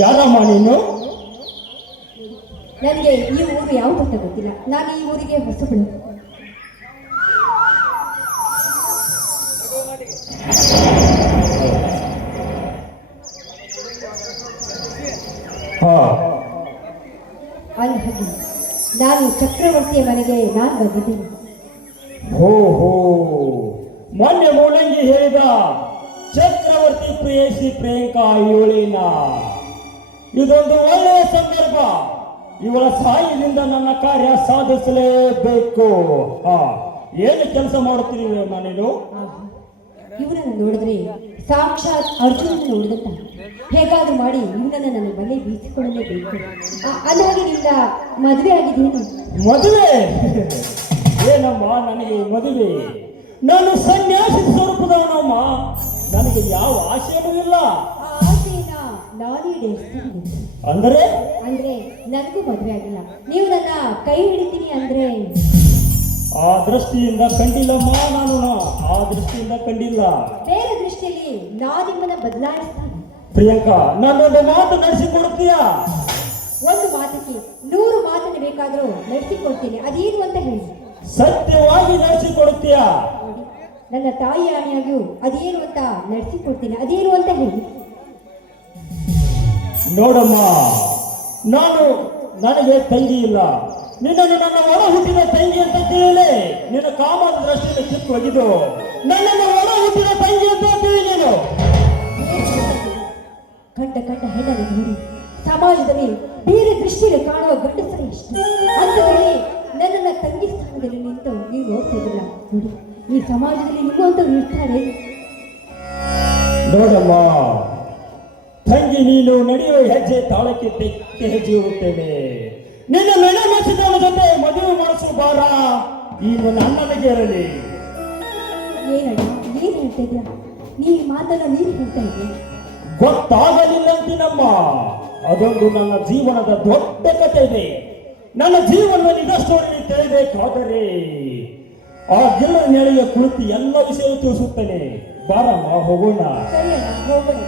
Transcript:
ಯಾರಮ್ಮ ನೀನು? ನನಗೆ ಈ ಊರು ಯಾವುದಂತ ಗೊತ್ತಿಲ್ಲ. ನಾನು ಈ ಊರಿಗೆ ಹೊಸಬಳು. ಹಾಗಾಗಿ ನಾನು ಚಕ್ರವರ್ತಿಯ ಮನೆಗೆ ನಾನು ಬಂದಿದ್ದೇನೆ. ಹೋ ಹೋ, ಮೊನ್ನೆ ಮೂಲಂಗಿ ಹೇಳಿದ ಚಕ್ರವರ್ತಿ ಪ್ರೇಯಸಿ ಪ್ರಿಯಾಂಕಾ ಇವಳಿನ. ಇದೊಂದು ಒಳ್ಳೆಯ ಸಂದರ್ಭ. ಇವಳ ಸಹಾಯದಿಂದ ನನ್ನ ಕಾರ್ಯ ಸಾಧಿಸಲೇಬೇಕು. ಏನು ಕೆಲಸ ಮಾಡುತ್ತೀರಿ ನೀನು? ಇವನನ್ನು ನೋಡಿದ್ರೆ ಸಾಕ್ಷಾತ್ ಅರ್ಜುನ ನೋಡಿದಂತ. ಹೇಗಾದ್ರೂ ಮಾಡಿ ಇವನನ್ನು ನನ್ನ ಮನೆ ಬೀಸಿಕೊಳ್ಳಲೇಬೇಕು. ಅದಾಗಿ ನಿಂದ ಮದುವೆ ಆಗಿದ್ದೇನು? ಮದುವೆ ಏನಮ್ಮ? ನನಗೆ ಮದುವೆ? ನಾನು ಸನ್ಯಾಸಿ ಸ್ವರೂಪದವನಮ್ಮ. ನನಗೆ ಯಾವ ಆಶೆಯೂ ಇಲ್ಲ. ಆಸೆನ ನಾನು ಈಡೇರಿಸ್ತೀನಿ. ಅಂದ್ರೆ ನನಗೂ ಮದುವೆ ಆಗಿಲ್ಲ. ನೀವು ನನ್ನ ಕೈ ಹಿಡಿತೀನಿ ಅಂದ್ರೆ ಆ ದೃಷ್ಟಿಯಿಂದ ಕಂಡಿಲ್ಲಮ್ಮ. ನಾನು ಆ ದೃಷ್ಟಿಯಿಂದ ಕಂಡಿಲ್ಲ. ಬೇರೆ ದೃಷ್ಟಿಯಲ್ಲಿ ನಾನು ನಿಮ್ಮನ್ನ ಬದಲಾಯಿಸ್ತೀನಿ. ಪ್ರಿಯಾಂಕಾ, ನನ್ನೊಂದು ಮಾತು ನಡೆಸಿಕೊಡ್ತೀಯಾ? ಒಂದು ಮಾತಿಗೆ 100 ಮಾತನ್ನು ಬೇಕಾದರೂ ನಡೆಸಿಕೊಡ್ತೀನಿ. ಅದೇನು ಅಂತ ಹೇಳಿ. ಸತ್ಯವಾಗಿ ನಡೆಸಿಕೊಡ್ತೀಯಾ? ನನ್ನ ತಾಯಿ ಆನೆಯಾಗಿಯೂ ಅದೇನು ಅಂತ ನಡೆಸಿಕೊಡ್ತೀನಿ. ಅದೇನು ಅಂತ ಹೇಳಿ. ನೋಡಮ್ಮ, ನನಗೆ ತಂಗಿ ಇಲ್ಲ. ನಿನ್ನನ್ನು ನನ್ನ ಒಳ ಹುಟ್ಟಿದ ತಂಗಿ ಅಂತ ತಿಳಿಯಲೇ ನಿನ್ನ ಕಾಮದ ದೃಷ್ಟಿಯಿಂದ ಕಿತ್ತು ಹೋಗಿದ್ದು. ನನ್ನನ್ನು ಒಳ ಹುಟ್ಟಿದ ತಂಗಿ ಅಂತ ತಿಳಿಯಲೇನು? ಕಂಡ ಹೆಣ್ಣನ್ನು ನೋಡಿ ಸಮಾಜದಲ್ಲಿ ಬೇರೆ ದೃಷ್ಟಿಯಲ್ಲಿ ಕಾಣುವ ಗಂಡಸರೇ ಇಷ್ಟ. ಅಂತವರಲ್ಲಿ ನನ್ನನ್ನು ತಂಗಿ ಸ್ಥಾನದಲ್ಲಿ ನಿಂತು ನೀವು ನೋಡ್ತಿದ್ದಿಲ್ಲ. ನೋಡಿ, ಈ ಸಮಾಜದಲ್ಲಿ ನಿಮ್ಮಂತ ಇರ್ತಾರೆ. ನೋಡಮ್ಮ ತಂಗಿ, ನೀನು ನಡೆಯುವ ಹೆಜ್ಜೆ ತಾಳಕ್ಕೆ ತೆಕ್ಕೆ ಹೆಜ್ಜೆ ಇರುತ್ತೇನೆ. ನಿನ್ನ ನೆನೆ ಮೆಚ್ಚಿದವನ ಜೊತೆ ಮದುವೆ ಮಾಡಿಸುವ ಭಾರ ಈ ನನ್ನ ಅಣ್ಣನಿಗೆ ಇರಲಿ. ಏನು ಹೇಳ್ತಾ ಇದೆಯಾ? ನೀ ಮಾತನ್ನ ನೀರು ಹೇಳ್ತಾ ಇದೆಯಾ? ಗೊತ್ತಾಗಲಿಲ್ಲಂತಿನಮ್ಮ. ಅದೊಂದು ನನ್ನ ಜೀವನದ ದೊಡ್ಡ ಕಥೆ ಇದೆ. ನನ್ನ ಜೀವನದಲ್ಲಿ ಇದಷ್ಟು ತಿಳಿಬೇಕಾದರೆ ಆ ಗಿಲ್ಲ ನೆಳೆಯ ಕುಳಿತು ಎಲ್ಲ ವಿಷಯ ತಿಳಿಸುತ್ತೇನೆ. ಬಾರಮ್ಮ, ಹೋಗೋಣ. ಹೋಗೋಣ.